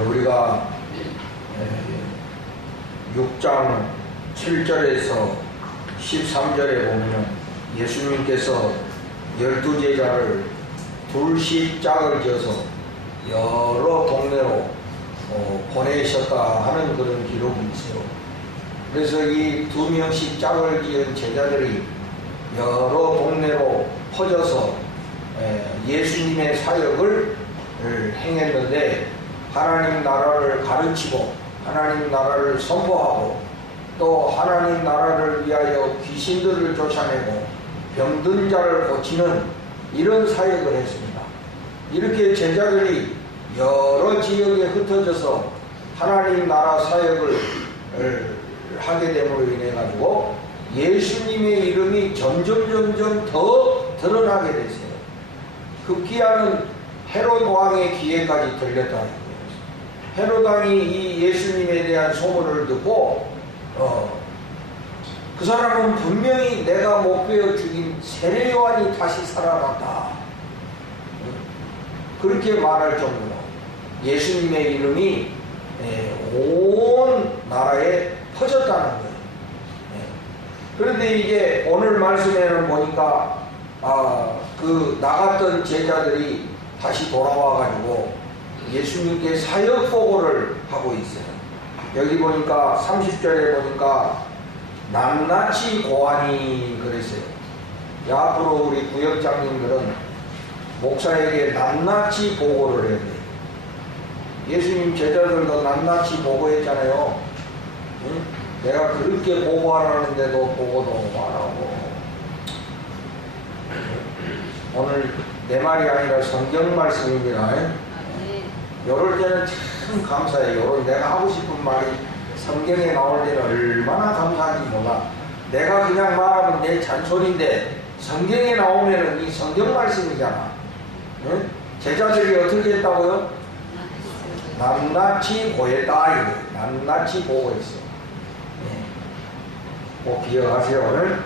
우리가 6장 7절에서 13절에 보면 예수님께서 12제자를 둘씩 짝을 지어서 여러 동네로 보내셨다 하는 그런 기록이 있어요. 그래서 이 2명씩 짝을 지은 제자들이 여러 동네로 퍼져서 예수님의 사역을 행했는데, 하나님 나라를 가르치고 하나님 나라를 선포하고 또 하나님 나라를 위하여 귀신들을 쫓아내고 병든 자를 고치는 이런 사역을 했습니다. 이렇게 제자들이 여러 지역에 흩어져서 하나님 나라 사역을 하게 됨으로 인해 가지고 예수님의 이름이 점점 더 드러나게 됐어요. 급기야는 헤롯 왕의 귀에까지 들렸다는 거예요. 헤롯 왕이 이 예수님에 대한 소문을 듣고 그 사람은 분명히 내가 못 베어 죽인 세례 요한이 다시 살아났다, 그렇게 말할 정도로 예수님의 이름이 온 나라에 퍼졌다는 거예요. 그런데 이제 오늘 말씀에는 보니까 그 나갔던 제자들이 다시 돌아와가지고 예수님께 사역 보고를 하고 있어요. 여기 보니까 30절에 보니까 낱낱이 고하니 그랬어요. 앞으로 우리 구역장님들은 목사에게 낱낱이 보고를 해야 돼요. 예수님 제자들도 낱낱이 보고했잖아요. 응? 내가 그렇게 보고하라는데도 보고도 안 하고. 오늘 내 말이 아니라 성경 말씀입니다. 이럴 때는 참 감사해요. 요런 내가 하고 싶은 말이 성경에 나올 때는 얼마나 감사한지 몰라. 내가 그냥 말하면 내 잔소리인데 성경에 나오면은 이 성경 말씀이잖아. 응? 제자들이 어떻게 했다고요? 낱낱이 보였다. 이거 낱낱이 보고했어. 꼭 기억하세요 오늘.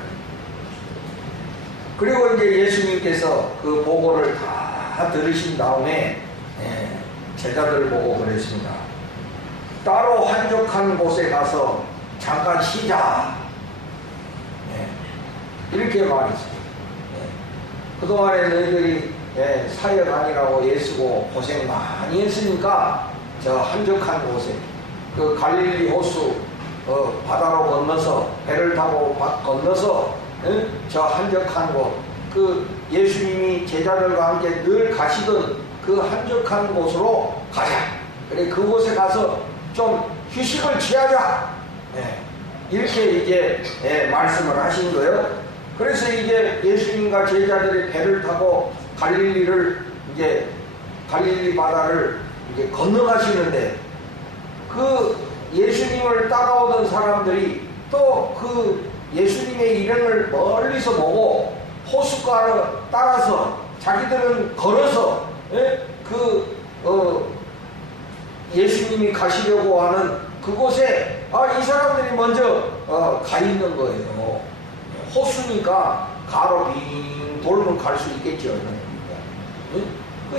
그리고 이제 예수님께서 그 보고를 다 들으신 다음에 제자들을 보고 그랬습니다. 따로 한적한 곳에 가서 잠깐 쉬자, 이렇게 말했어요. 그동안에 너희들이 사역 아니라고 애쓰고 고생 많이 했으니까 저 한적한 곳에 그 갈릴리 호수 바다로 건너서 배를 타고 건너서 저 한적한 곳, 그 예수님이 제자들과 함께 늘 가시던 그 한적한 곳으로 가자. 그래 그곳에 가서 좀 휴식을 취하자. 이렇게 이제 말씀을 하신 거예요. 그래서 이제 예수님과 제자들이 배를 타고 갈릴리 바다를 이제 건너가시는데, 그 예수님을 따라오던 사람들이 또 그 예수님의 일행을 멀리서 보고 호숫가를 따라서 자기들은 걸어서 예수님이 가시려고 하는 그곳에 이 사람들이 먼저 가 있는 거예요. 호수니까 가로 빙 돌면 갈 수 있겠죠. 그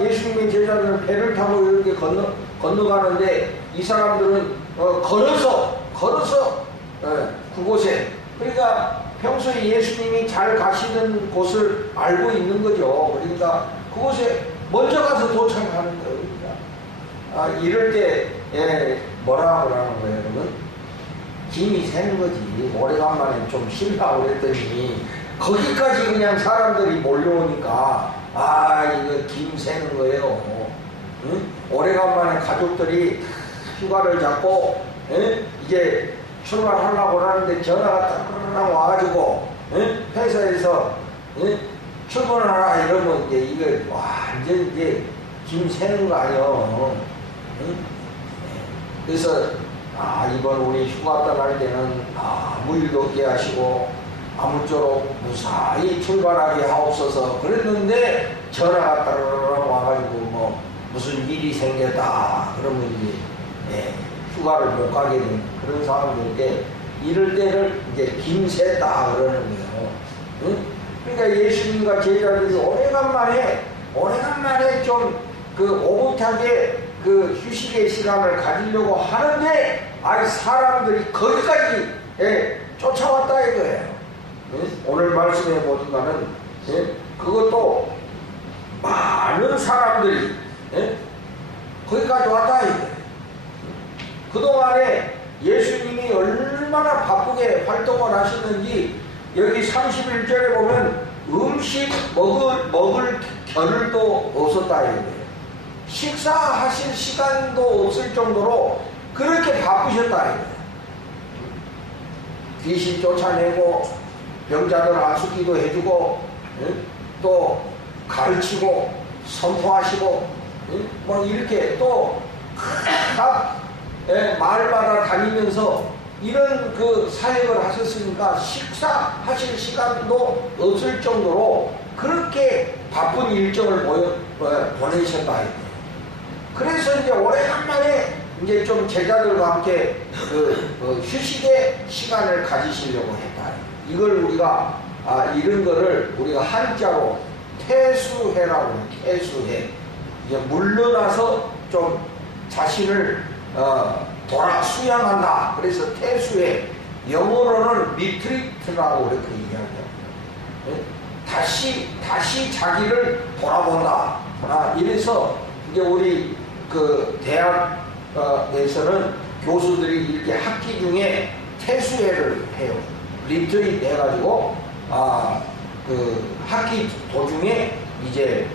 예수님의 제자들은 배를 타고 이렇게 건너가는데 이 사람들은 걸어서 그곳에, 그러니까 평소에 예수님이 잘 가시는 곳을 알고 있는 거죠. 그러니까 그곳에 먼저 가서 도착하는 거예요. 그러니까 이럴 때 뭐라고 하는 거예요, 여러분? 김이 새는 거지. 오래간만에 좀 쉬려고 그랬더니 거기까지 그냥 사람들이 몰려오니까 이거 김 새는 거예요. 응? 오래간만에 가족들이 휴가를 잡고 이제 출발하려고 하는데 전화가 딱 와가지고 회사에서 출근을 하라 이러면 이제 이거 완전 이제 김 새는 거 아니요. 그래서 이번 우리 휴가 떠날 때는 아무 일도 없게 하시고 아무쪼록 무사히 출발하게 하옵소서 그랬는데 전화가 따르르 와가지고 뭐 무슨 일이 생겼다 그러면 이제 휴가를 못 가게 되는 그런 상황인데, 이럴 때를 이제 김새다 그러는 거예요. 응? 그러니까 예수님과 제자들이 오래간만에 좀 그 오붓하게 그 휴식의 시간을 가지려고 하는데 사람들이 거기까지 쫓아왔다 이거예요. 오늘 말씀해 보니까는 그것도 많은 사람들이 거기까지 왔다 이거예요. 그동안에 예수님이 얼마나 바쁘게 활동을 하셨는지 여기 31절에 보면 음식 먹을 겨를도 없었다 이거예요. 식사하실 시간도 없을 정도로 그렇게 바쁘셨다 이거예요. 귀신 쫓아내고 병자들 안수기도 해주고 또 가르치고 선포하시고 뭐 이렇게 또 각 마을마다 다니면서 이런 그 사역을 하셨으니까 식사하실 시간도 없을 정도로 그렇게 바쁜 일정을 보내셨다. 그래서 이제 오래간만에 이제 좀 제자들과 함께 그 휴식의 시간을 가지시려고 했다. 이걸 우리가 이런 거를 우리가 한자로 퇴수해라고 해요. 퇴수해. 이제 물러나서 좀 자신을 돌아 수양한다. 그래서 퇴수해. 영어로는 리트리트라고 이렇게 이야기해요. 다시 자기를 돌아본다. 이래서 이제 우리 그 대학에서는 교수들이 이렇게 학기 중에 퇴수회를 해요. 리트리트 해가지고 그 학기 도중에 이제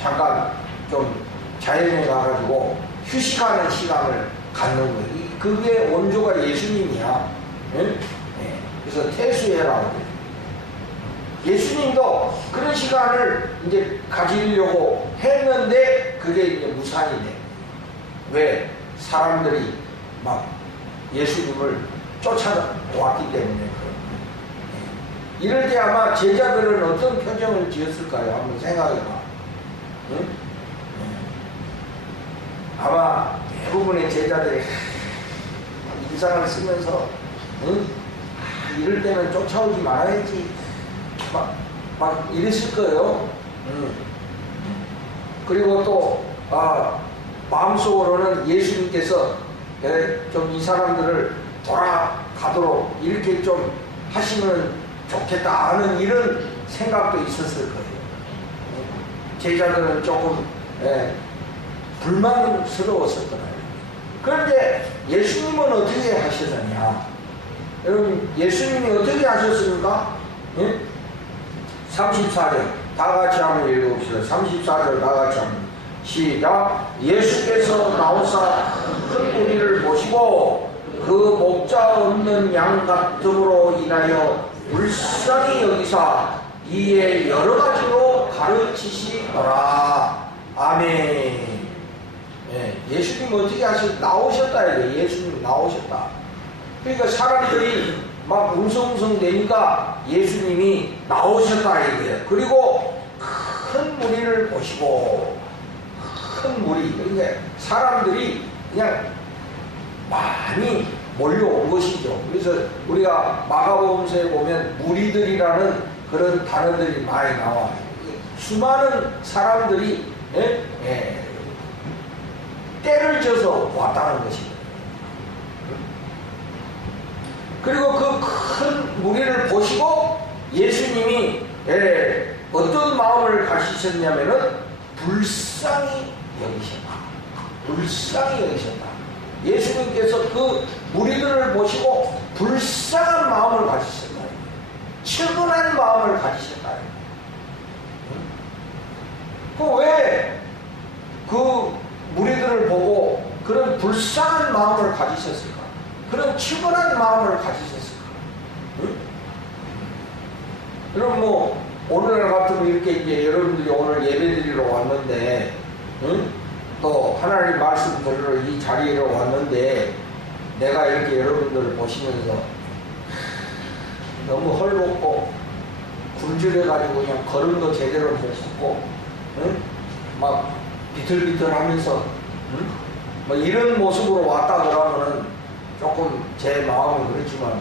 잠깐 좀 자연에 가가지고 휴식하는 시간을 갖는 거예요. 그게 원조가 예수님이야. 그래서 퇴수회라고 해요. 예수님도 그런 시간을 이제 가지려고 했는데 그게 이제 무산이 돼. 왜? 사람들이 막 예수님을 쫓아왔기 때문에. 이럴 때 아마 제자들은 어떤 표정을 지었을까요? 한번 생각해봐. 응? 아마 대부분의 제자들이 인상을 쓰면서 이럴 때는 쫓아오지 말아야지 막 이랬을 거예요. 그리고 또 마음속으로는 예수님께서 좀 이 사람들을 돌아가도록 이렇게 좀 하시면 좋겠다 하는 이런 생각도 있었을 거예요. 제자들은 조금 불만스러웠었잖아요. 그런데 예수님은 어떻게 하시느냐? 여러분 예수님이 어떻게 하셨습니까? 34절 다 같이 한번 읽어봅시다. 34절 다 같이 한번 시작. 예수께서 나오사 큰 무리를 보시고 그 목자 없는 양 같음으로 인하여 불쌍히 여기사 이에 여러 가지로 가르치시더라. 아멘. 예수님 어떻게 나오셨다 이게 예수님 나오셨다. 그러니까 사람들이 막 웅성웅성 되니까 예수님이 나오셨다 이거예요. 그리고 큰 무리를 보시고 큰 무리 그러니까 사람들이 그냥 많이 몰려온 것이죠. 그래서 우리가 마가복음서에 보면 무리들이라는 그런 단어들이 많이 나와요. 수많은 사람들이 때를 져서 왔다는 것입니다. 그리고 그 큰 무리를 보시고 예수님이 어떤 마음을 가지셨냐면은 불쌍히 여기셨다. 불쌍히 여기셨다. 예수님께서 그 무리들을 보시고 불쌍한 마음을 가지셨다. 측은한 마음을 가지셨다. 왜 그 무리들을 보고 그런 불쌍한 마음을 가지셨을까? 그런 측은한 마음을 가지셨을까? 응? 그럼 뭐 오늘 같으면 이렇게 이제 여러분들이 오늘 예배드리러 왔는데, 응? 또 하나님 말씀 들으러 이 자리에 왔는데 내가 이렇게 여러분들을 보시면서 너무 헐벗고 굶주려가지고 그냥 걸음도 제대로 못 걷고, 응? 막 비틀비틀하면서, 응? 뭐 이런 모습으로 왔다 그러면은 조금 제 마음은 그렇지만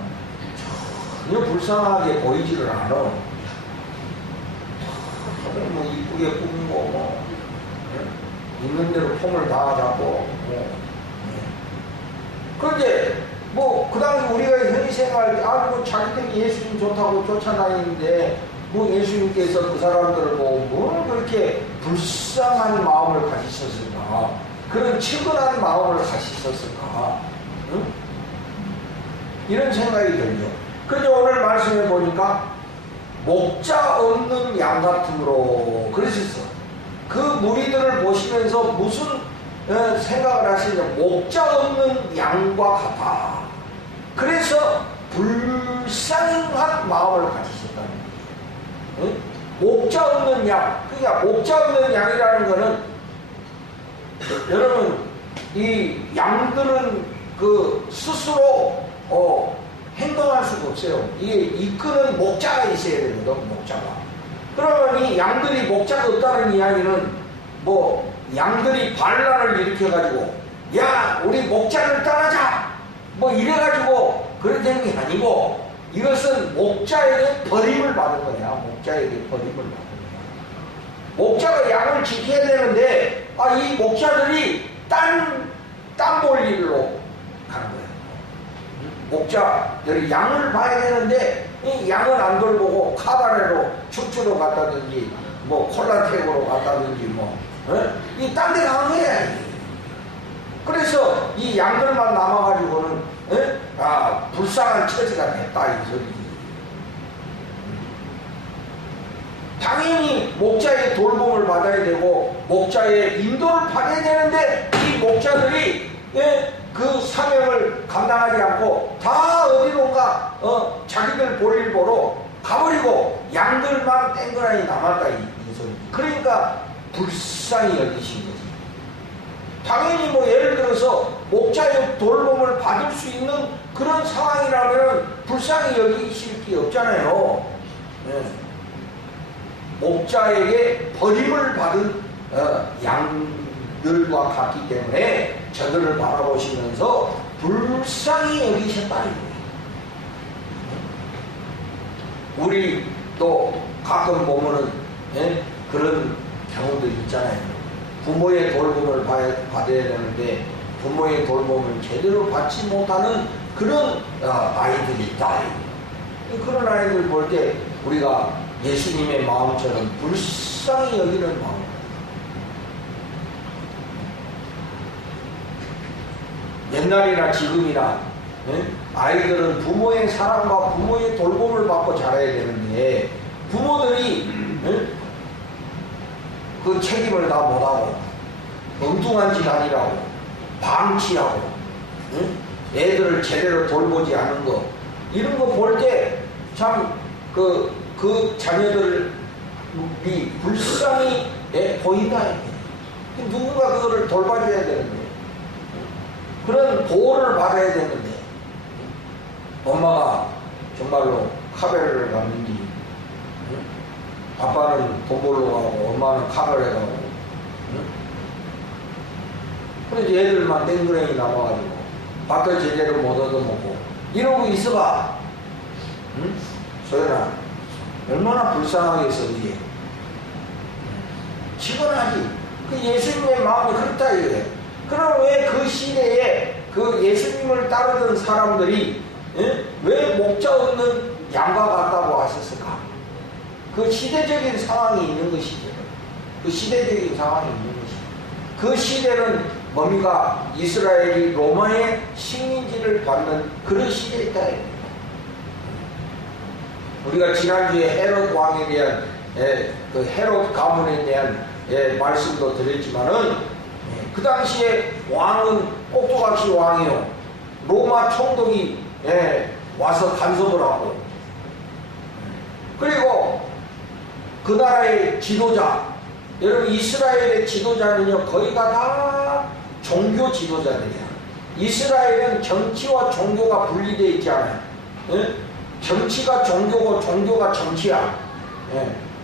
전혀 불쌍하게 보이지를 않아. 뭐 이쁘게 꾸미고 뭐 있는 대로 폼을 다 잡고. 그런데 뭐 그 당시 우리가 현지 생활할 때 뭐 자기들이 예수님 좋다고 쫓아다니는데 뭐 예수님께서 그 사람들을 보고 뭘 그렇게 불쌍한 마음을 가지셨을까? 그런 측은한 마음을 가지셨을까? 응? 이런 생각이 들죠. 그런데 오늘 말씀해 보니까 목자 없는 양 같으므로 그러셨어. 그 무리들을 보시면서 무슨 생각을 하시냐? 목자 없는 양과 같아. 그래서 불쌍한 마음을 가지셨다는 거예요. 응? 목자 없는 양. 그러니까 목자 없는 양이라는 거는 여러분 이 양들은 그 스스로 행동할 수가 없어요. 이게 이끄는 목자가 있어야 되거든, 목자가. 그러면 이 양들이 목자가 없다는 이야기는 뭐 양들이 반란을 일으켜가지고 야 우리 목자를 따르자 뭐 이래가지고 그런 게 아니고 이것은 목자에게 버림을 받은 거야. 목자에게 버림을 받은 거야. 목자가 양을 지켜야 되는데 이 목자들이 딴 볼 일로 가는 거야. 목자들이 양을 봐야 되는데 이 양을 안 돌보고 카바레로 축주로 갔다든지 뭐 콜라텍으로 갔다든지 이 딴 데 가는 거야. 그래서 이 양들만 남아가지고는 불쌍한 처지가 됐다 이 소리지. 당연히 목자의 돌봄을 받아야 되고 목자의 인도를 받아야 되는데 이 목자들이 그 사명을 감당하지 않고 다 어디론가 자기들 볼일 보러 가버리고 양들만 땡그라니 남았다 이 소리. 그러니까 불쌍히 여기신 거지. 당연히 뭐 예를 들어서 목자의 돌봄을 받을 수 있는 그런 상황이라면 불쌍히 여기실 게 없잖아요. 목자에게 버림을 받은 양들과 같기 때문에 저들을 바라보시면서 불쌍히 여기셨다. 우리 또 가끔 보면은 그런 경우도 있잖아요. 부모의 돌봄을 받아야 되는데 부모의 돌봄을 제대로 받지 못하는 그런 아이들이 있다. 그런 아이들 볼 때 우리가 예수님의 마음처럼 불쌍히 여기는 마음. 옛날이나 지금이나 아이들은 부모의 사랑과 부모의 돌봄을 받고 자라야 되는데 부모들이 그 책임을 다 못하고 엉뚱한 짓 아니라고 방치하고 애들을 제대로 돌보지 않은 거 이런 거 볼 때 참 그 자녀들이 불쌍히 보인다. 누군가 그거를 돌봐줘야 되는데 그런 보호를 받아야 되는데 엄마가 정말로 카베르를 갔는지 아빠는 돈 벌러 가고 엄마는 카베르에 가고 그래서 얘들만 땡그랭이 남아가지고 밥도 제대로 못 얻어먹고 이러고 있어봐. 소연아 얼마나 불쌍하겠어. 이게 치근하지. 그 예수님의 마음이 그렇다 이거예요. 그럼 왜 그 시대에 그 예수님을 따르던 사람들이 왜 목자 없는 양과 같다고 하셨을까? 그 시대적인 상황이 있는 것이죠. 그 시대적인 상황이 있는 것이죠. 그 시대는 뭡니까? 이스라엘이 로마의 식민지를 받는 그런 시대였다. 우리가 지난주에 헤롯 왕에 대한 그 헤롯 가문에 대한 말씀도 드렸지만은 그 당시에 왕은 꼭두각시 왕이요. 로마 총독이 와서 간섭을 하고 그리고 그 나라의 지도자 여러분 이스라엘의 지도자는요 거의가 다 종교 지도자들이야. 이스라엘은 정치와 종교가 분리되어 있지 않아요. 정치가 종교고 종교가 정치야.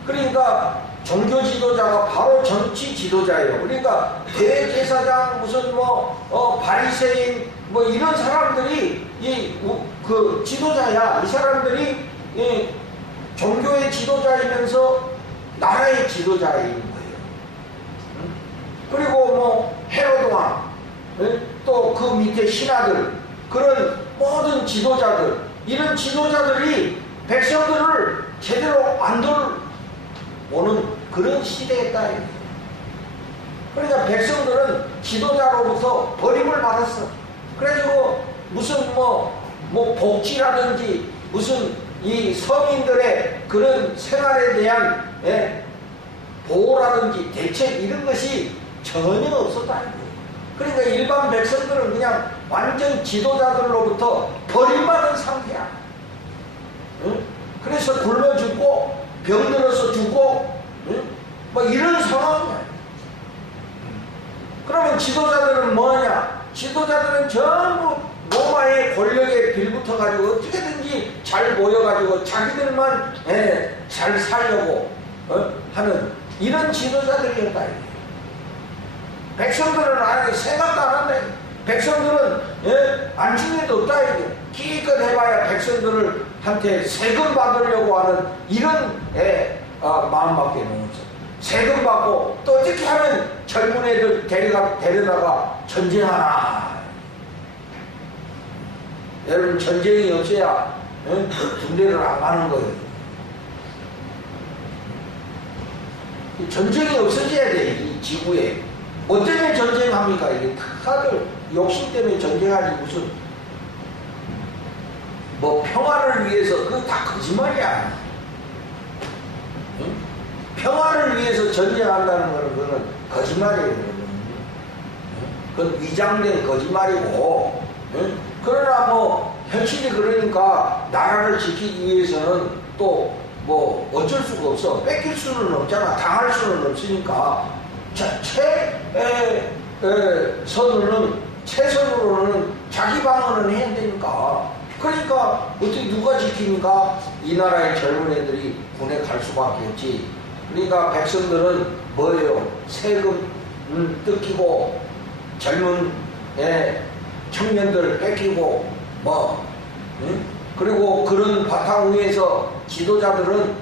그러니까 종교 지도자가 바로 정치 지도자예요. 그러니까 대제사장 무슨 바리새인 이런 사람들이 그 지도자야. 이 사람들이 종교의 지도자이면서 나라의 지도자인 거예요. 그리고 신하들, 그런 모든 지도자들, 이런 지도자들이 백성들을 제대로 안 돌보는 그런 시대였다. 그러니까 백성들은 지도자로부터 버림을 받았어. 그래가지고 무슨 뭐 복지라든지 무슨 이 서민들의 그런 생활에 대한 보호라든지 대책 이런 것이 전혀 없었다. 그러니까 일반 백성들은 그냥 완전 지도자들로부터 버림받은 상태야. 응? 그래서 굶어 죽고 병들어서 죽고, 응? 뭐 이런 상황이야. 그러면 지도자들은 뭐하냐? 지도자들은 전부 로마의 권력에 빌붙어가지고 어떻게든지 잘 모여가지고 자기들만 잘 살려고 하는 이런 지도자들이었다. 백성들은 아예 생각도 안 한다. 백성들은 안중에도 없다. 기껏 해봐야 백성들한테 세금 받으려고 하는 이런 마음밖에 없어. 세금 받고 또 어떻게 하면 젊은 애들 데려다가 전쟁하나. 여러분, 전쟁이 없어야 군대를 안 가는 거예요. 전쟁이 없어져야 돼, 이 지구에. 뭐 때문에 전쟁합니까? 이게 다들 욕심 때문에 전쟁하지 무슨 뭐 평화를 위해서. 그거 다 거짓말이야. 응? 평화를 위해서 전쟁한다는 거는 그거는 거짓말이에요. 그건 위장된 거짓말이고. 응? 그러나 뭐 현실이 그러니까 나라를 지키기 위해서는 또 뭐 어쩔 수가 없어. 뺏길 수는 없잖아. 당할 수는 없으니까. 최선으로는 자기 방어는 해야 되니까. 그러니까 어떻게 누가 지키니까 이 나라의 젊은 애들이 군에 갈 수밖에 없지. 그러니까 백성들은 뭐예요? 세금 뜯기고 젊은 청년들 뺏기고 그리고 그런 바탕 위에서 지도자들은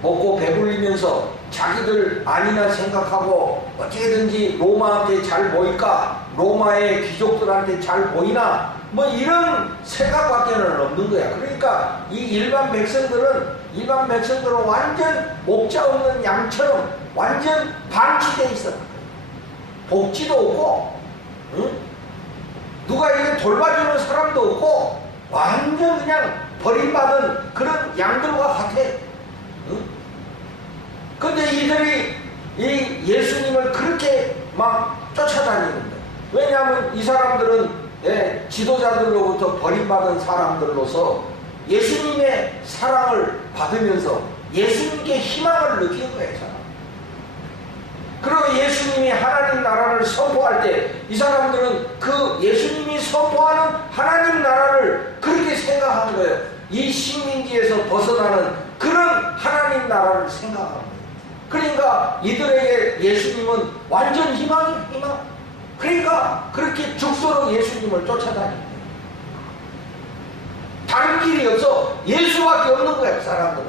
먹고 배불리면서 자기들 안이나 생각하고 어떻게든지 로마한테 잘 보일까, 로마의 귀족들한테 잘 보이나, 뭐 이런 생각밖에는 없는 거야. 그러니까 이 일반 백성들은 완전 목자 없는 양처럼 완전 방치돼 있어. 복지도 없고, 누가 이렇게 돌봐주는 사람도 없고, 완전 그냥 버림받은 그런 양들과 같아. 근데 이들이 이 예수님을 그렇게 막 쫓아다니는데, 왜냐하면 이 사람들은 지도자들로부터 버림받은 사람들로서 예수님의 사랑을 받으면서 예수님께 희망을 느낀 거예요. 그리고 예수님이 하나님 나라를 선포할 때 이 사람들은 그 예수님이 선포하는 하나님 나라를 그렇게 생각한 거예요. 이 식민지에서 벗어나는 그런 하나님 나라를 생각한 거예요. 그러니까 이들에게 예수님은 완전 희망이에요. 희망. 그러니까 그렇게 죽도록 예수님을 쫓아다니는 거예요. 다른 길이 없어. 예수밖에 없는 거야, 그 사람들은.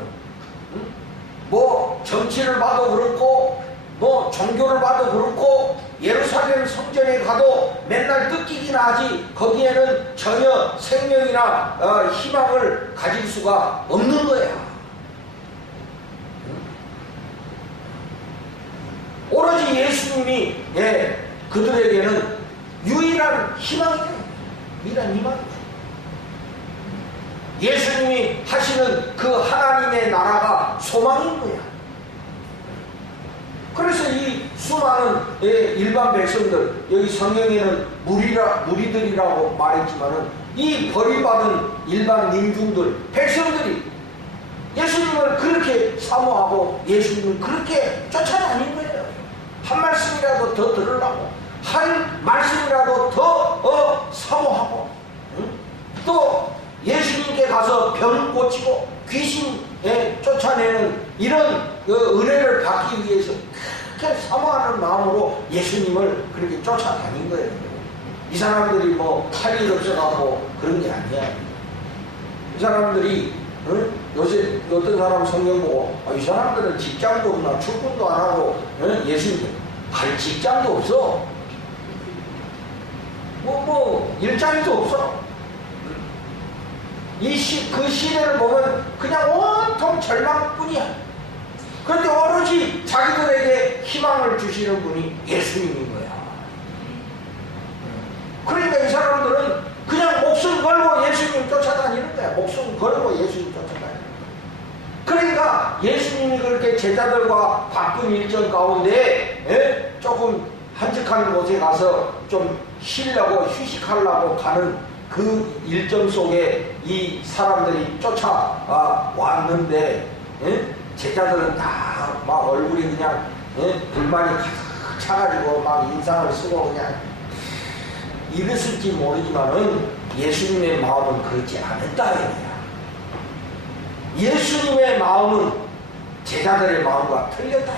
뭐 정치를 봐도 그렇고 뭐 종교를 봐도 그렇고 예루살렘 성전에 가도 맨날 뜯기긴 하지 거기에는 전혀 생명이나 희망을 가질 수가 없는 거야. 오로지 예수님이 그들에게는 유일한 희망이에요. 유일한 희망이에요. 예수님이 하시는 그 하나님의 나라가 소망인 거야. 그래서 이 수많은 일반 백성들, 여기 성경에는 무리들이라고 말했지만은 이 버림받은 일반 민중들, 백성들이 예수님을 그렇게 사모하고 예수님을 그렇게 쫓아다닌 거예요. 한 말씀이라도 더 들으려고, 한 말씀이라도 더 사모하고, 또 예수님께 가서 병 고치고 귀신 쫓아내는 이런 은혜를 받기 위해서 그렇게 사모하는 마음으로 예수님을 그렇게 쫓아다닌 거예요. 이 사람들이 뭐 할 일 없어가고 그런 게 아니야. 이 사람들이 요새 어떤 사람 성경 보고 이 사람들은 직장도 없나 출근도 안 하고 예수님 갈 직장도 없어. 일자리도 없어. 그 시대를 보면 그냥 온통 절망뿐이야. 그런데 오로지 자기들에게 희망을 주시는 분이 예수님인 거야. 그러니까 이 사람들은 그냥 목숨 걸고 예수님 쫓아다니는 거야. 목숨 걸고 예수님 쫓아다니는 거야. 그러니까 예수님이 그렇게 제자들과 바쁜 일정 가운데 조금 한적한 곳에 가서 좀 쉬려고 휴식하려고 가는 그 일정 속에 이 사람들이 쫓아왔는데 제자들은 다 막 얼굴이 그냥 불만이 가득 차가지고 막 인상을 쓰고 그냥 이랬을지 모르지만은 예수님의 마음은 그렇지 않았다 이거야. 예수님의 마음은 제자들의 마음과 틀렸다.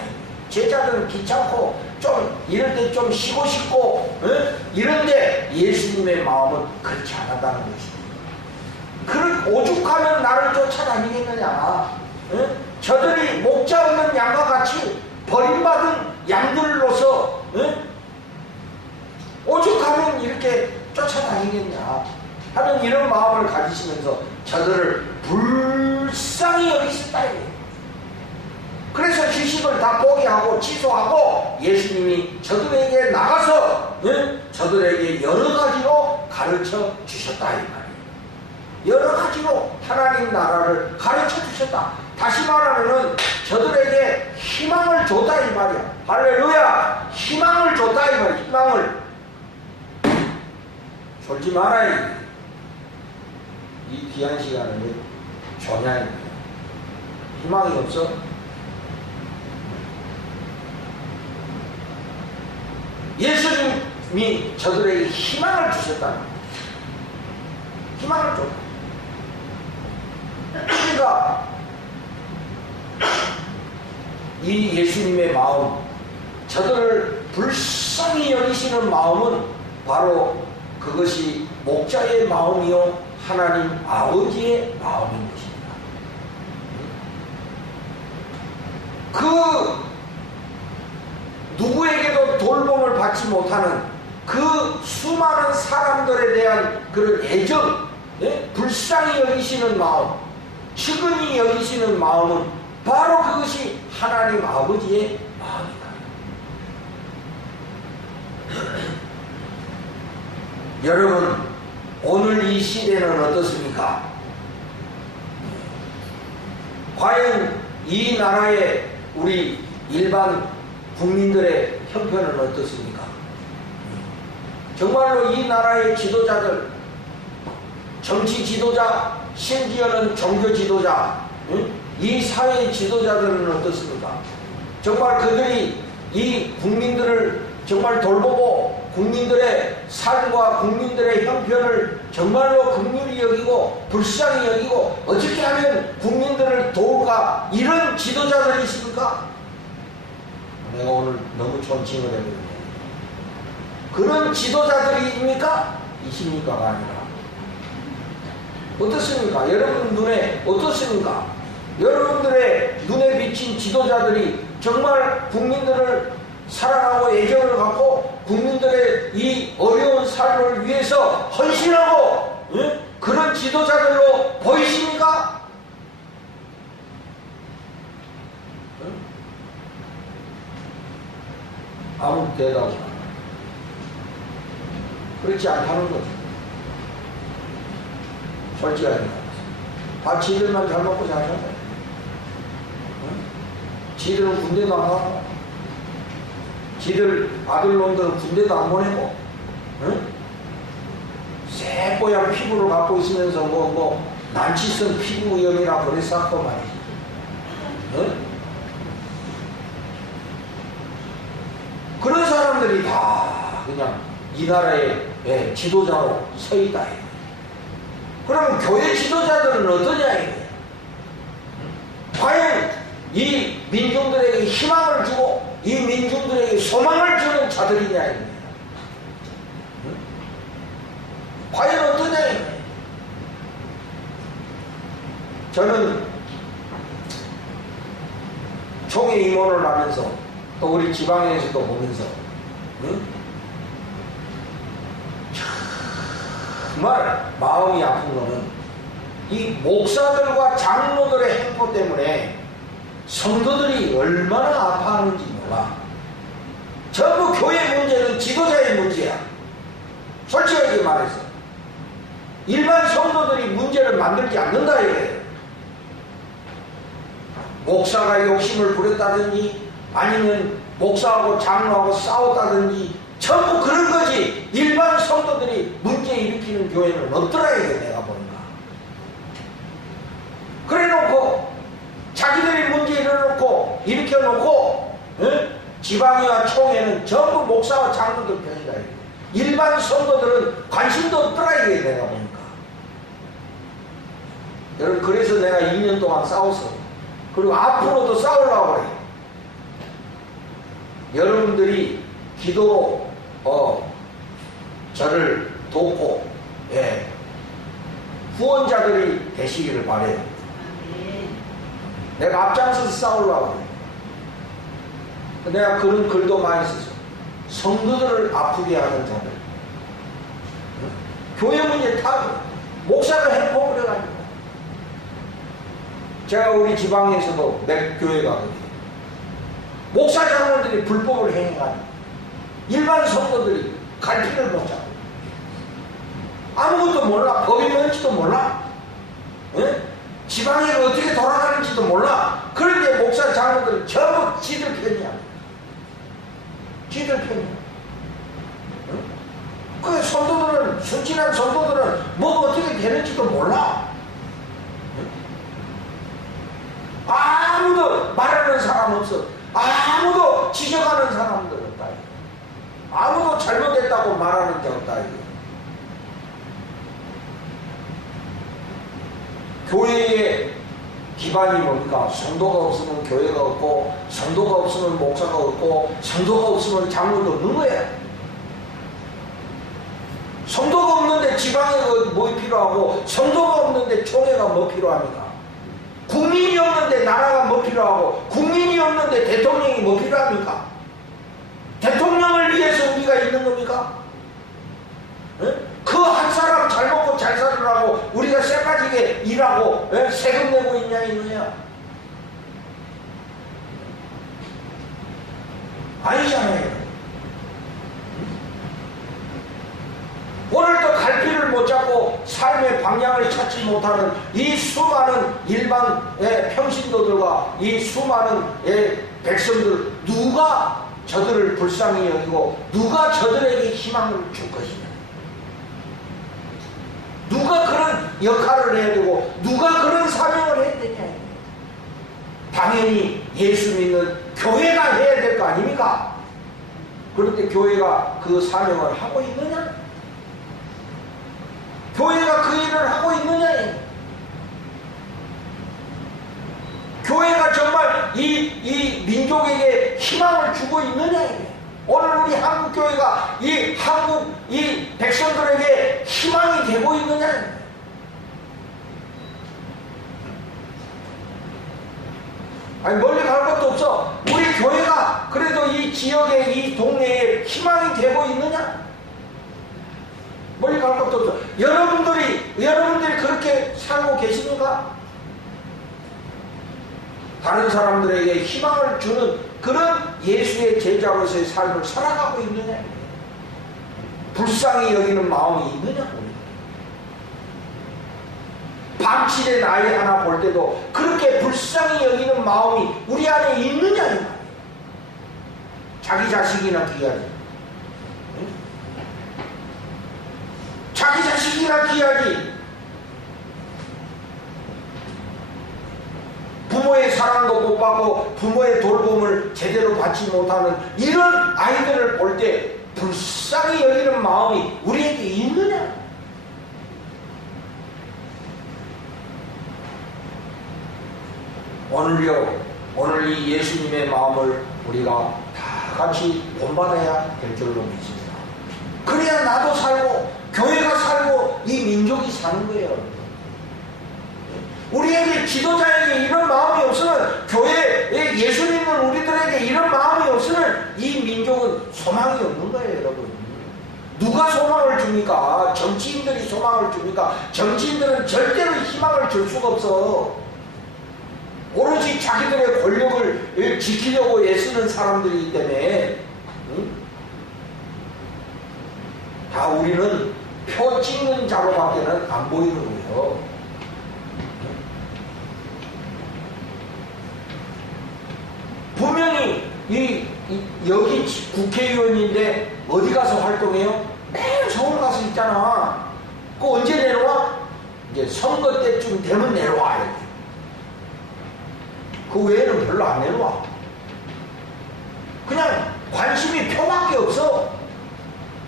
제자들은 귀찮고 좀 이럴 때 좀 쉬고 싶고 이런데 예수님의 마음은 그렇지 않았다는 것이다. 그런 오죽하면 나를 쫓아다니겠느냐. 저들이 목자 없는 양과 같이 버림받은 양들로서 오죽하면 이렇게 쫓아다니겠냐 하는 이런 마음을 가지시면서 저들을 불쌍히 여기셨다. 그래서 휴식을 다 포기하고 취소하고 예수님이 저들에게 나가서 저들에게 여러 가지로 가르쳐 주셨다 이 말이에요. 여러 가지로 하나님 나라를 가르쳐 주셨다. 다시 말하면은 저들에게 희망을 줬다 이 말이야. 할렐루야. 희망을 줬다 이 말이야. 희망을 졸지 말아야 이 귀한 시간을 조냐입니다. 희망이 없어? 예수님이 저들에게 희망을 주셨다는 거예요. 희망을 줬다. 그러니까 이 예수님의 마음, 저들을 불쌍히 여기시는 마음은 바로 그것이 목자의 마음이요 하나님 아버지의 마음인 것입니다. 그 누구에게도 돌봄을 받지 못하는 그 수많은 사람들에 대한 그런 애정, 불쌍히 여기시는 마음, 측은히 여기시는 마음은 바로 그것이 하나님 아버지의 마음이다. 여러분, 오늘 이 시대는 어떻습니까? 과연 이 나라의 우리 일반 국민들의 형편은 어떻습니까? 정말로 이 나라의 지도자들, 정치 지도자, 심지어는 종교 지도자, 이 사회의 지도자들은 어떻습니까? 정말 그들이 이 국민들을 정말 돌보고 국민들의 삶과 국민들의 형편을 정말로 긍휼히 여기고 불쌍히 여기고 어떻게 하면 국민들을 도울까, 이런 지도자들이 있습니까? 내가 오늘 너무 존칭을 해버렸네. 그런 지도자들입니까? 이십니까가 아니라 어떻습니까? 여러분 눈에 어떻습니까? 여러분들의 눈에 비친 지도자들이 정말 국민들을 사랑하고 애정을 갖고 국민들의 이 어려운 삶을 위해서 헌신하고 그런 지도자들로 보이십니까? 아무 대답. 그렇지 않다는 거죠. 솔직하게 다 지들만 잘 먹고 잘 산다. 지들은 군대도 안 가고, 지들 아들놈들은 군대도 안 보내고, 새뽀얀 피부를 갖고 있으면서 난치성 피부염이라 그랬었고 말이지. 그런 사람들이 다 그냥 이 나라의 지도자로 서 있다. 그러면 교회 지도자들은 어떠냐 이거예요. 과연 이 민중들에게 희망을 주고 이 민중들에게 소망을 주는 자들이냐 이거예요. 과연 어떠냐 이거예요. 저는 총회 임원을 하면서 또 우리 지방에서도 보면서 정말 마음이 아픈 거는 이 목사들과 장로들의 행포 때문에 성도들이 얼마나 아파하는지 몰라. 전부 교회 문제는 지도자의 문제야. 솔직하게 말해서 일반 성도들이 문제를 만들지 않는다 이거예요. 목사가 욕심을 부렸다든지 아니면 목사하고 장로하고 싸웠다든지 전부 그런 거지. 일반 성도들이 문제 일으키는 교회는 없더라 이게 내가 보니까. 그래 놓고 자기들이 문제 일으켜 놓고 지방이와 총회는 전부 목사와 장로들 편이다. 일반 성도들은 관심도 없더라 이게 내가 보니까. 여러분 그래서 내가 2년 동안 싸웠어. 그리고 앞으로도 싸우려고 그래. 여러분들이 기도로 저를 돕고 후원자들이 되시기를 바래요. 내가 앞장서서 싸우려고 그래. 내가 그런 글도 많이 썼어. 성도들을 아프게 하는 자들. 교회 문제 다 목사를 해포버려가지고. 제가 우리 지방에서도 몇 교회가 거든요. 목사 장로들이 불법을 행해가지고 일반 성도들이 갈피를 못 잡고 아무것도 몰라. 법이 뭔지도 몰라. 지방이 어떻게 돌아가는지도 몰라. 그런데 목사 장로들은 전부 지들 편이야. 지들 편이야. 그 성도들은, 순진한 성도들은 뭐가 어떻게 되는지도 몰라. 아무도 말하는 사람 없어. 아무도 지적하는 사람들 없다. 아무도 잘못했다고 말하는 게 없다. 교회의 기반이 뭡니까? 성도가 없으면 교회가 없고, 성도가 없으면 목사가 없고, 성도가 없으면 장로도 없는 거야. 성도가 없는데 지방에 뭐 필요하고, 성도가 없는데 총회가 뭐 필요합니까? 국민이 없는데 나라가 뭐 필요하고, 국민이 없는데 대통령이 뭐 필요합니까? 대통령을 위해서 우리가 있는 겁니까? 그 한 사람 잘 먹고 잘 살으라고 우리가 쎄빠지게 일하고 세금 내고 있냐 이거냐? 아니잖아요. 오늘도 갈피를 못 잡고 삶의 방향을 찾지 못하는 이 수많은 일반 평신도들과 이 수많은 백성들, 누가 저들을 불쌍히 여기고 누가 저들에게 희망을 줄 것이냐? 누가 그런 역할을 해야 되고 누가 그런 사명을 해야 되냐? 당연히 예수 믿는 교회가 해야 될 거 아닙니까? 그런데 교회가 그 사명을 하고 있느냐? 교회가 그 일을 하고 있느냐? 교회가 정말 이 민족에게 희망을 주고 있느냐? 오늘 우리 한국교회가 이 백성들에게 희망이 되고 있느냐? 아니 멀리 갈 것도 없어. 우리 교회가 그래도 이 지역에 이 동네에 희망이 되고 있느냐? 멀리 갈 것도 없어. 여러분들이 그렇게 살고 계십니까? 다른 사람들에게 희망을 주는 그런 예수의 제자로서의 삶을 살아가고 있느냐? 불쌍히 여기는 마음이 있느냐? 방치된 아이 하나 볼 때도 그렇게 불쌍히 여기는 마음이 우리 안에 있느냐? 자기 자식이나 귀하지. 자기 자식이나 귀하지. 부모의 사랑도 못 받고 부모의 돌봄을 제대로 받지 못하는 이런 아이들을 볼 때 불쌍히 여기는 마음이 우리에게 있느냐? 오늘 이 예수님의 마음을 우리가 다 같이 본받아야 될 줄로 믿습니다. 그래야 나도 살고 교회가 살고 이 민족이 사는 거예요. 우리에게 지도자에게 이런 마음이 없으면, 교회에 예수 믿는 우리들에게 이런 마음이 없으면 이 민족은 소망이 없는 거예요, 여러분. 누가 소망을 줍니까? 정치인들이 소망을 줍니까? 정치인들은 절대로 희망을 줄 수가 없어. 오로지 자기들의 권력을 지키려고 애쓰는 사람들이기 때문에, 응? 다 우리는 표 찍는 자로밖에는 안 보이는 거예요. 분명히 여기 국회의원인데 어디 가서 활동해요? 매일 서울 가서 있잖아. 그 언제 내려와? 이제 선거 때쯤 되면 내려와. 이렇게. 그 외에는 별로 안 내려와. 그냥 관심이 표밖에 없어.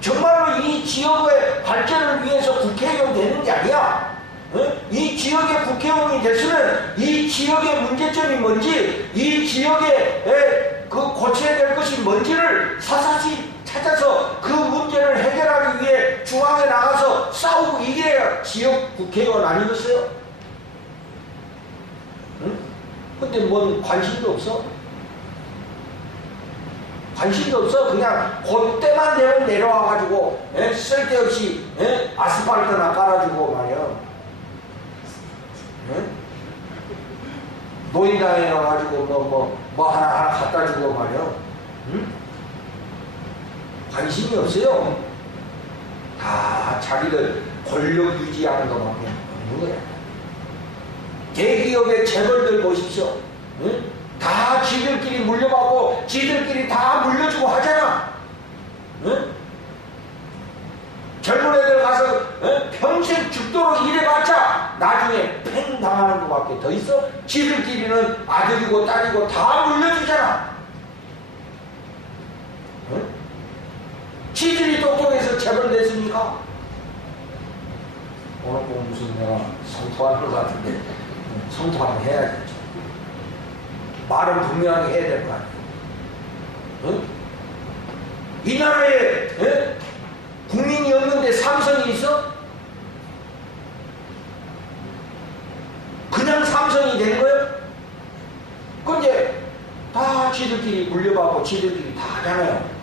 정말로 이 지역의 발전을 위해서 국회의원 되는 게 아니야. 응? 이 지역의 국회의원이 됐으면 이 지역의 문제점이 뭔지, 이 지역에 그 고쳐야 될 것이 뭔지를 사사시 찾아서 그 문제를 해결하기 위해 중앙에 나가서 싸우고 이겨야 지역 국회의원 아니겠어요? 응? 근데 뭔 관심도 없어? 관심도 없어. 그냥 그때만 되면 내려와가지고 쓸데없이 아스팔트나 깔아주고 말이야. 노인당에 가가지고 뭐 하나 갖다 주고 말이야. 응? 관심이 없어요. 다 자기들 권력 유지하는 것밖에 없는 거야. 대기업의 재벌들 보십시오. 응? 다 지들끼리 물려받고 지들끼리 다 물려주고 하잖아. 응? 젊은 애들 가서 평생 죽도록 일해봤자 나중에 팽 당하는 것밖에 더 있어? 지들끼리는 아들이고 딸이고 다 물려주잖아. 응? 지들이 똑똑해서 재벌 됐습니까? 오늘 꼭 무슨 내가 성토하는 것 같은데 성토 한번 해야겠죠. 말은 분명하게 해야 될 거 아니에요. 응? 이 나라에 국민이 없는데 삼성이 있어? 그냥 삼성이 되는 거예요? 그 이제 다 지들끼리 물려받고 지들끼리 다 하잖아요.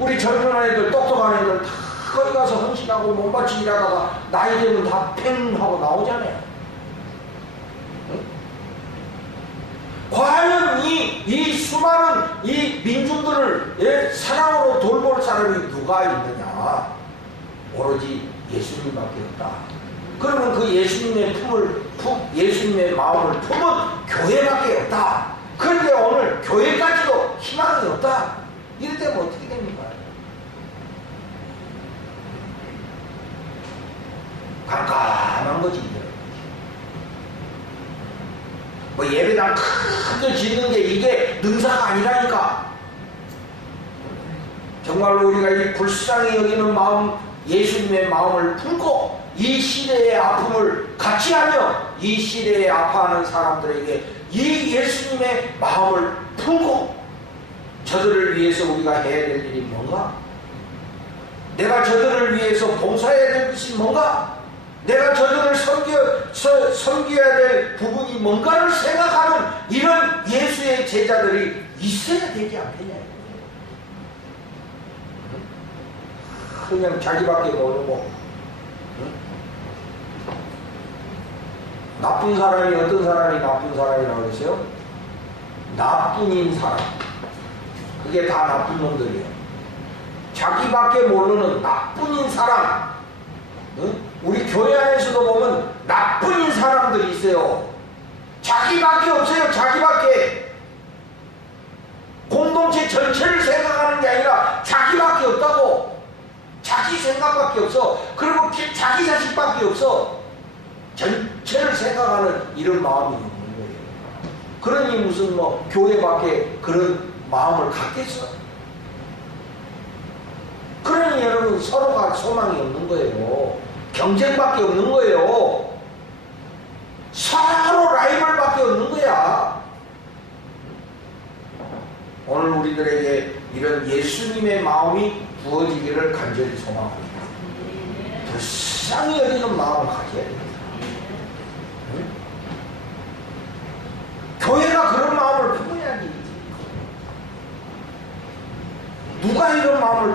우리 젊은 아이들, 똑똑한 애들 다 거기 가서 헌신하고 몸바치 일하다가 나이 되면 다 팽 하고 나오잖아요. 과연 이 수많은 이 민중들을 사랑으로 돌볼 사람이 누가 있느냐? 오로지 예수님밖에 없다. 그러면 그 예수님의 마음을 품은 교회밖에 없다. 그런데 오늘 교회까지도 희망이 없다. 이럴 때면 어떻게 됩니까? 깜깜한 거지. 뭐 예배당 크게 짓는 게 이게 능사가 아니라니까. 정말로 우리가 이 불쌍히 여기는 마음, 예수님의 마음을 품고 이 시대의 아픔을 같이 하며 이 시대에 아파하는 사람들에게 이 예수님의 마음을 품고 저들을 위해서 우리가 해야 될 일이 뭔가? 내가 저들을 위해서 봉사해야 될 것이 뭔가? 내가 저들을 섬겨야 될 부분이 뭔가를 생각하는 이런 예수의 제자들이 있어야 되지 않겠냐. 그냥 자기밖에 모르고 나쁜 사람이 어떤 사람이 나쁜 사람이라고 그랬어요? 나뿐인 사람. 그게 다 나쁜 놈들이에요. 자기밖에 모르는 나뿐인 사람. 응? 우리 교회 안에서도 보면 나뿐인 사람들이 있어요. 자기밖에 없어요. 자기밖에. 공동체 전체를 생각하는 게 아니라 자기밖에 없다고. 자기 생각밖에 없어. 그리고 자기 자식밖에 없어. 전체를 생각하는 이런 마음이 있는 거예요. 그러니 무슨 교회밖에 그런 마음을 갖겠어? 그러니 여러분 서로가 소망이 없는 거예요. 경쟁밖에 없는 거예요. 서로 라이벌밖에 없는 거야. 오늘 우리들에게 이런 예수님의 마음이 부어지기를 간절히 소망합니다. 불쌍히 여기는 마음을 가져야 됩니다. 응? 교회가 그런 마음을 품어야지.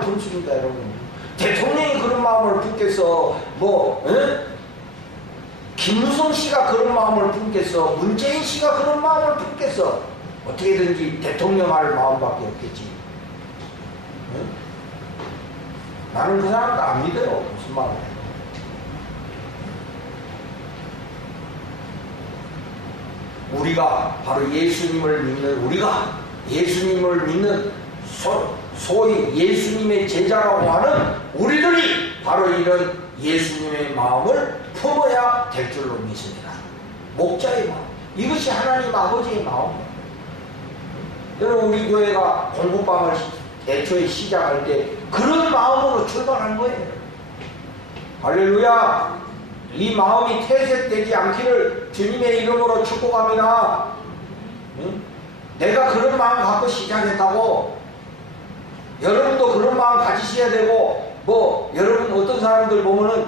마음을 품습니다, 여러분. 대통령이 그런 마음을 품겠어. 김무성 씨가 그런 마음을 품겠어. 문재인 씨가 그런 마음을 품겠어. 어떻게든지 대통령 할 마음밖에 없겠지. 응? 나는 그 사람도 안 믿어요. 무슨 말이야. 우리가 바로 예수님을 믿는 소위 예수님의 제자라고 하는 우리들이 바로 이런 예수님의 마음을 품어야 될 줄로 믿습니다. 목자의 마음. 이것이 하나님 아버지의 마음입니다. 여러분, 우리 교회가 공부방을 애초에 시작할 때 그런 마음으로 출발한 거예요. 할렐루야. 이 마음이 퇴색되지 않기를 주님의 이름으로 축복합니다. 응? 내가 그런 마음 갖고 시작했다고 여러분도 그런 마음 가지셔야 되고, 여러분 어떤 사람들 보면은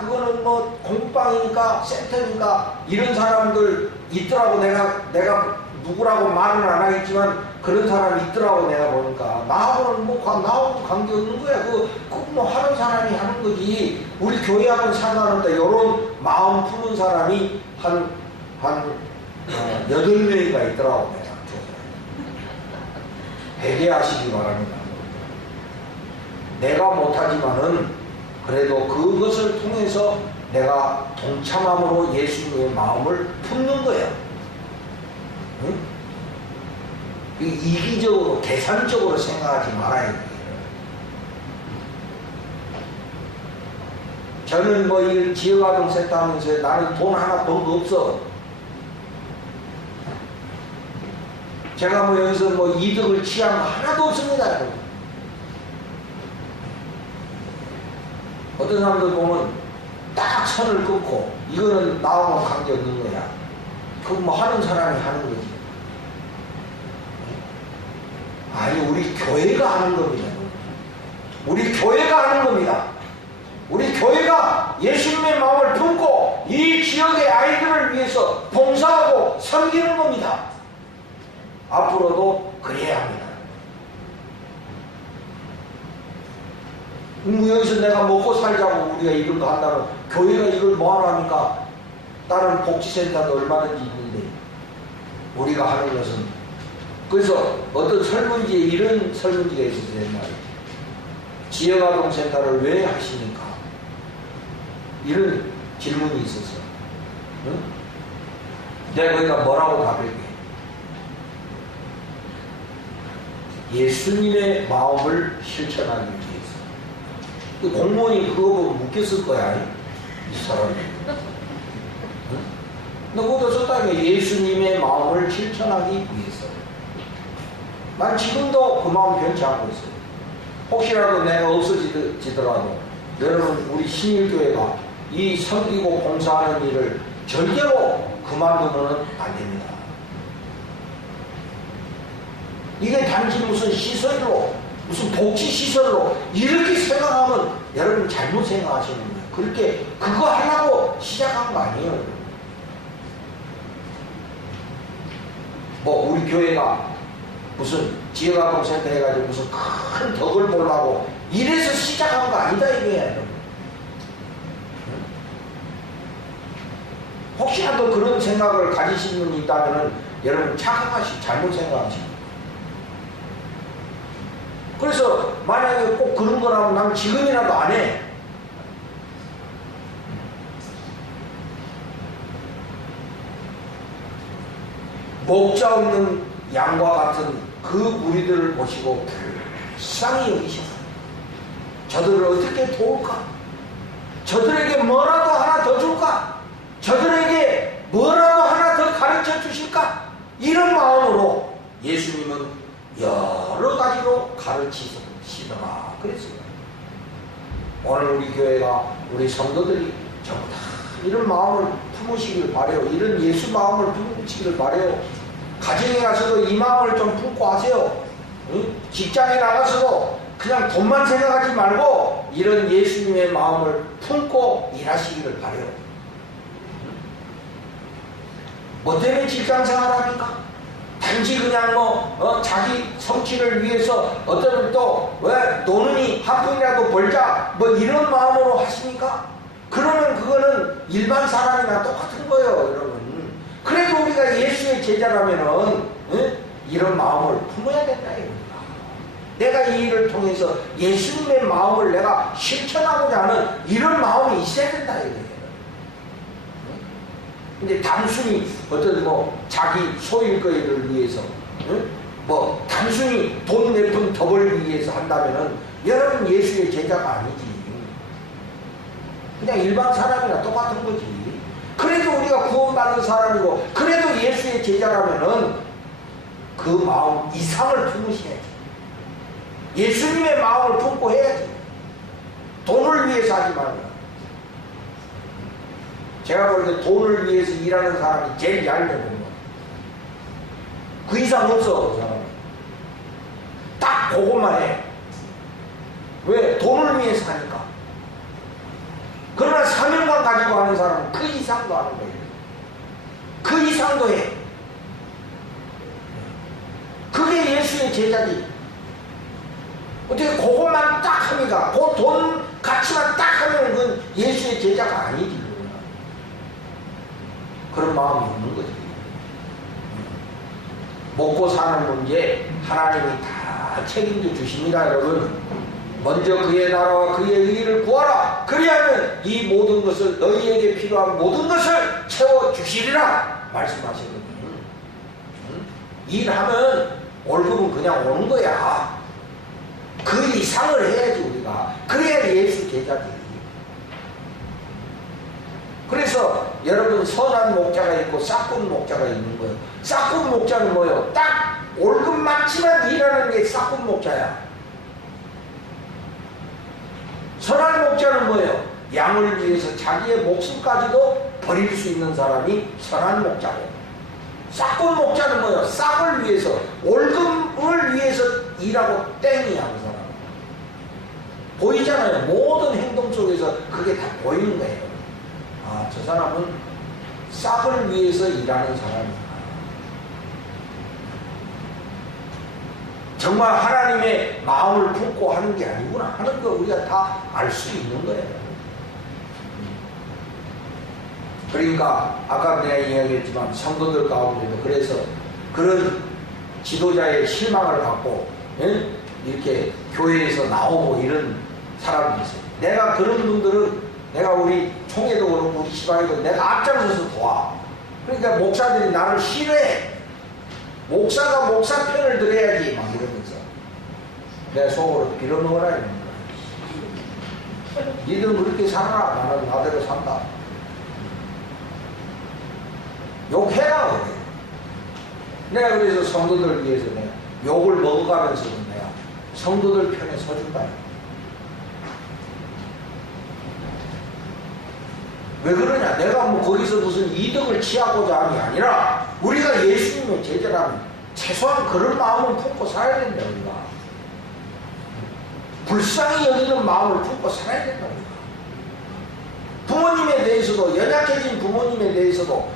그거는 공부방이니까 센터니까 이런 사람들 있더라고. 내가 누구라고 말은 안 하겠지만 그런 사람이 있더라고. 내가 보니까 나하고는 나하고 관계없는 거야. 하는 사람이 하는 거지. 우리 교회하고는 상관없다. 이런 마음 푸는 사람이 한 8명이가 있더라고. 내가 회개하시기 바랍니다. 내가 못하지만은 그래도 그것을 통해서 내가 동참함으로 예수님의 마음을 품는 거예요. 응? 이기적으로 계산적으로 생각하지 말아야 돼요. 저는 이 지역아동센터 하면서 나는 돈 하나 번 거 없어. 제가 여기서 이득을 취한 거 하나도 없습니다, 여러분. 어떤 사람들 보면 딱 선을 긋고 이거는 나하고 관계없는 거야. 그거 하는 사람이 하는 거지. 아니, 우리 교회가 하는 겁니다. 우리 교회가 하는 겁니다. 우리 교회가 예수님의 마음을 품고 이 지역의 아이들을 위해서 봉사하고 섬기는 겁니다. 앞으로도 그래야 합니다. 여기서 내가 먹고 살자고 우리가 이런 거 한다면 교회가 이걸 뭐하러 하니까 다른 복지센터도 얼마든지 있는데 우리가 하는 것은, 그래서 어떤 설문지에 이런 설문지가 있었어요. 옛날에 지역아동센터를 왜 하시니까 이런 질문이 있었어요. 응? 내가 거기다 뭐라고 답할게. 예수님의 마음을 실천하기 위해서. 공무원이 그거 보고 묻겠을 거야, 이 사람이. 응? 너 거기다 썼다니까. 예수님의 마음을 실천하기 위해서. 난 지금도 그 마음 변치 않고 있어요. 혹시라도 내가 없어지더라도 여러분, 우리 신일교회가 이 섬기고 봉사하는 일을 절대로 그만두면 안 됩니다. 이게 단지 무슨 시설로, 무슨 복지시설로 이렇게 생각하면 여러분 잘못 생각하시는 거예요. 그렇게 그거 하려고 시작한 거 아니에요. 우리 교회가 무슨 지역아동센터 해가지고 무슨 큰 덕을 보려고 이래서 시작한 거 아니다, 이게. 여러분. 혹시라도 그런 생각을 가지신 분이 있다면 여러분 잘못 생각하시고. 그래서 만약에 꼭 그런 거라면 난 지금이라도 안 해. 목자 없는 양과 같은 그 무리들을 보시고 불쌍히 여기셔서 저들을 어떻게 도울까? 저들에게 뭐라도 하나 더 줄까? 저들에게 뭐라도 하나 더 가르쳐 주실까? 이런 마음으로 예수님은 여러 가지로 가르치시더라 그랬어요. 오늘 우리 교회가, 우리 성도들이 전부 다 이런 마음을 품으시길 바래요. 이런 예수 마음을 품으시길 바래요. 가정에 가서도 이 마음을 좀 품고 하세요. 응? 직장에 나가서도 그냥 돈만 생각하지 말고 이런 예수님의 마음을 품고 일하시기를 바래요. 뭐 때문에 직장 생활합니까? 단지 그냥 자기 성취를 위해서 어떤 또 왜 노는이 한 푼이라도 벌자 뭐 이런 마음으로 하십니까? 그러면 그거는 일반 사람이나 똑같은 거예요, 여러분. 그래도 우리가 예수의 제자라면은 이런 마음을 품어야 된다 이겁니다. 내가 이 일을 통해서 예수님의 마음을 내가 실천하고자 하는 이런 마음이 있어야 된다 이거예요. 근데 단순히 어떤 자기 소일거리를 위해서 단순히 돈 몇 푼 더 벌기 위해서 한다면은 여러분 예수의 제자가 아니지. 그냥 일반 사람이나 똑같은 거지. 그래도 우리가 구원받은 사람이고 그래도 예수의 제자라면은 그 마음 이상을 품으셔야지. 예수님의 마음을 품고 해야지. 돈을 위해서 하지 말고. 제가 볼 때 돈을 위해서 일하는 사람이 제일 얄미워. 그 이상 없어, 그 사람은. 딱 그것만 해. 왜? 돈을 위해서 하니까. 그러나 사명감 가지고 하는 사람은 그 이상도 하는 거예요. 그 이상도 해. 그게 예수의 제자지. 어떻게 그것만 딱 하니까, 그 돈 가치만 딱 하면 그건 예수의 제자가 아니지. 그런 마음이 없는 거지. 먹고 사는 문제 하나님이 다 책임져 주십니다, 여러분. 먼저 그의 나라와 그의 의의를 구하라. 그리하면 이 모든 것을 너희에게 필요한 모든 것을 채워주시리라 말씀하시거든요. 일하면 월급은 그냥 오는 거야. 그 이상을 해야지 우리가. 그래야 예수 제자지. 그래서 여러분 선한 목자가 있고 싹군 목자가 있는 거예요. 싹군 목자는 뭐예요? 딱 월급 많지만 일하는 게 싹군 목자야. 선한 목자는 뭐예요? 양을 위해서 자기의 목숨까지도 버릴 수 있는 사람이 선한 목자고, 싹군 목자는 뭐예요? 싹을 위해서 월급을 위해서 일하고 땡이야 그 사람. 보이잖아요. 모든 행동 속에서 그게 다 보이는 거예요. 아, 저 사람은 싹을 위해서 일하는 사람이구나. 정말 하나님의 마음을 품고 하는 게 아니구나 하는 거 우리가 다 알 수 있는 거예요. 그러니까 아까 내가 이야기했지만 성도들 가운데도 그래서 그런 지도자의 실망을 갖고 이렇게 교회에서 나오고 이런 사람이 있어요. 내가 그런 분들은 내가 우리 총회도 그렇고 우리 시방에도 내가 앞장서서 도와. 그러니까 목사들이 나를 싫어해. 목사가 목사 편을 들어야지 막 이러면서 내가 속으로 빌어먹으라 이러는 거야. 니들은 그렇게 살아라. 나는 나대로 산다. 욕해라 그래. 내가 그래서 성도들 위해서 내가 욕을 먹어가면서도 내가 성도들 편에 서준다. 왜 그러냐? 내가 거기서 무슨 이득을 취하고자 하는 게 아니라 우리가 예수님의 제자라면 최소한 그런 마음을 품고 살아야 된다. 우리가 불쌍히 여기는 마음을 품고 살아야 된다. 우리가 부모님에 대해서도, 연약해진 부모님에 대해서도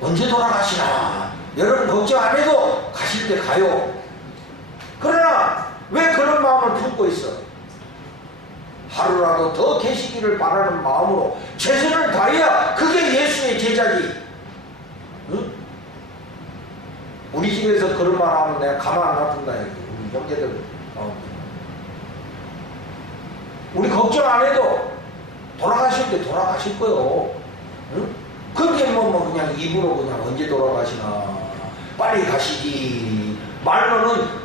언제 돌아가시나 여러분 걱정 안 해도 가실 때 가요. 그러나 왜 그런 마음을 품고 있어? 하루라도 더 계시기를 바라는 마음으로 최선을 다해야 그게 예수의 제자지. 응? 우리 집에서 그런 말 하면 내가 가만 안 놔둔다. 우리 형제들 우리 걱정 안 해도 돌아가실 때 돌아가실 거요. 응? 그게 뭐 그냥 입으로 그냥 언제 돌아가시나 빨리 가시지 말로는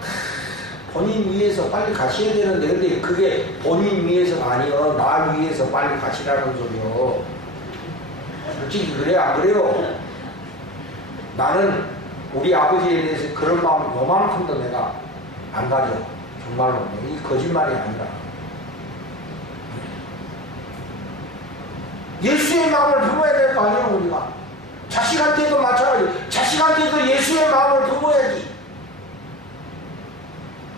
본인 위해서 빨리 가셔야 되는데, 근데 그게 본인 위해서가 아니요 나 위해서 빨리 가시라는 소리요. 솔직히 그래 안 그래요? 나는 우리 아버지에 대해서 그런 마음 요만큼도 내가 안 가져. 정말로 이 거짓말이 아니라 예수의 마음을 품어야 될 거 아니에요. 우리가 자식한테도 마찬가지. 자식한테도 예수의 마음을 품어야지.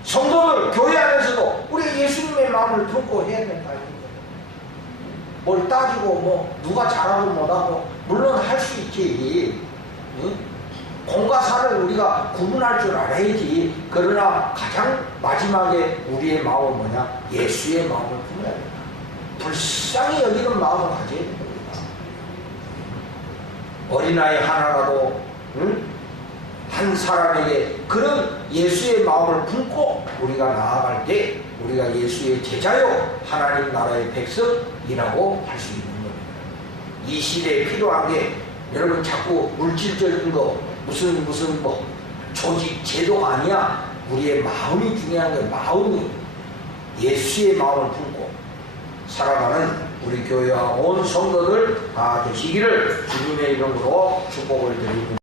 성도들 교회 안에서도 우리 예수님의 마음을 품고 해야 된다. 뭘 따지고 누가 잘하고 못하고 물론 할 수 있지. 응? 공과 사를 우리가 구분할 줄 알아야지. 그러나 가장 마지막에 우리의 마음은 뭐냐? 예수의 마음을 품어야 된다. 불쌍히 여기는 마음을 가져야 된다. 어린아이 하나라도 한 사람에게 그런 예수의 마음을 품고 우리가 나아갈 때 우리가 예수의 제자요 하나님 나라의 백성이라고 할 수 있는 겁니다. 이 시대에 필요한 게 여러분 자꾸 물질적인 거 무슨 뭐 조직 제도가 아니야. 우리의 마음이 중요한 거예요. 마음이 예수의 마음을 품고 살아가는 우리 교회와 온 성도들 다 되시기를 주님의 이름으로 축복을 드립니다.